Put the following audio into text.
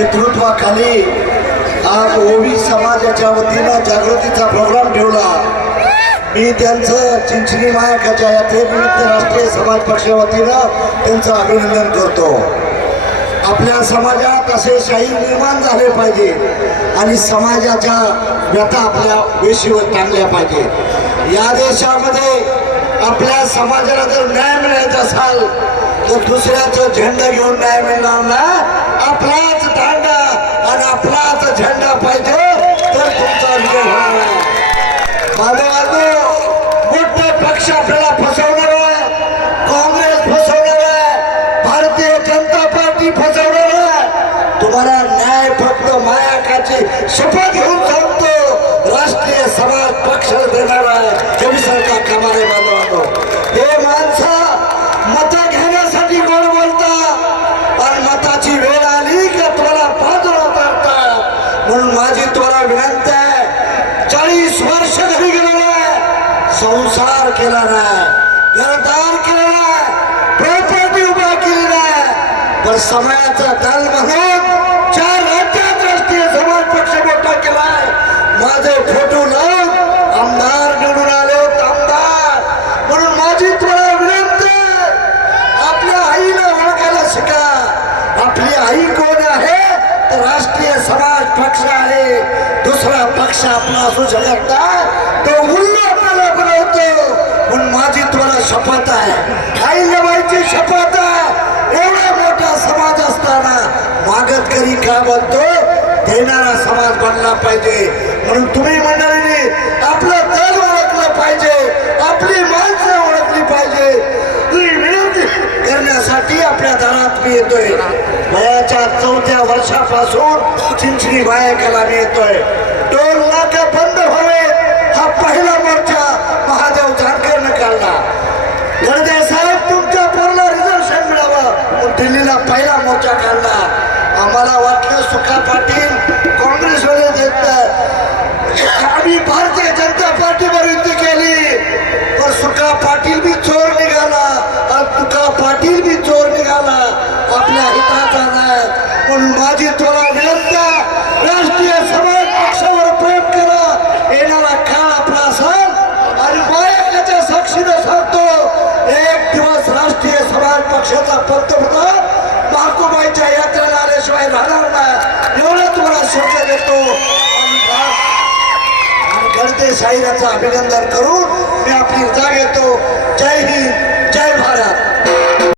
नेतृत्वाखाली आज ओबी समाजाच्या वतीनं जागृतीचा प्रोग्राम ठेवला. मी त्यांचं चिंचणी मायकाच्या यात्रेनिमित्त राष्ट्रीय समाज पक्षा वतीनं त्यांचं अभिनंदन करतो. आपल्या समाजात असे शाही निर्माण झाले पाहिजे आणि समाजाच्या व्यथा आपल्या वेशीवर टांगल्या पाहिजे. या देशामध्ये आपल्या समाजाला जर न्याय मिळायचा असाल तर दुसऱ्याचं झेंडा घेऊन न्याय मिळणार ना आपलाच दांडा आणि आपलाच झेंडा पाहिजे तर तुमचा विजय होणार आहे बांधवांनो मोठे पक्ष आपल्याला फसवणार आहे काँग्रेस फसवणार आहे भारतीय जनता पार्टी फसवणार आहे तुम्हाला न्याय फक्त मायाकाची शपथ घेऊन सांगतो राष्ट्रीय समाज पक्ष देणार आहे हे विसरता कामा नये हे माणसं मत घेण्यासाठी कोण बोलतात आणि मताची वेळ आली का तुम्हाला बाजूला करतात म्हणून माझी तुम्हाला विनंती आहे चाळीस वर्ष घरी गेलेलं आहे संसार केला नाही. घरदार केला नाही प्रॉपर्टी उभा केली नाही पण समाजाचा दल म्हणून चार राज्यात राष्ट्रीय समाज पक्ष मोठा केलाय माझे फ़ोटो लावून आमदार आहे, शिका आपली आई कोण आहे राष्ट्रीय समाज पक्ष आहे दुसरा पक्ष नाही तो उल्लू शपथ आहे. आई जवायची शपथ आहे. एवढा मोठा समाज असताना मागत करी का बनतो देणारा समाज बनला पाहिजे. म्हणून तुम्ही मंडळीने आपलं दल ओळखलं पाहिजे. आपली माणसं ओळखली पाहिजे. विनंती करण्यासाठी आपल्या दारात मी येतोय. वयाच्या चौथ्या वर्षापासून चिंचणी बायकाला मी येतोय. दिल्लीला पहिला मोर्चा काढला आम्हाला वाटलं सुखा पाटील काँग्रेसमध्ये देत आम्ही भारतीय जनता पार्टीवर युद्ध केली. पण सुखा पाटील बी चोर निघाला. आणि तुका पाटील बी चोर निघाला. आपल्या हिताचा नाही म्हणून माझी थोडा विनंती राष्ट्रीय समाज पक्षावर प्रेम करा. येणारा काळ आपला असाल. आणि माझ्या साक्षीनं सांगतो एक दिवस राष्ट्रीय समाज पक्षाचा पंतप्रधान काय आल्याशिवाय राहणार नाही एवढं तुम्हाला शब्द देतो आणि गणते साहिराचं अभिनंदन करून मी आपली रजा घेतो.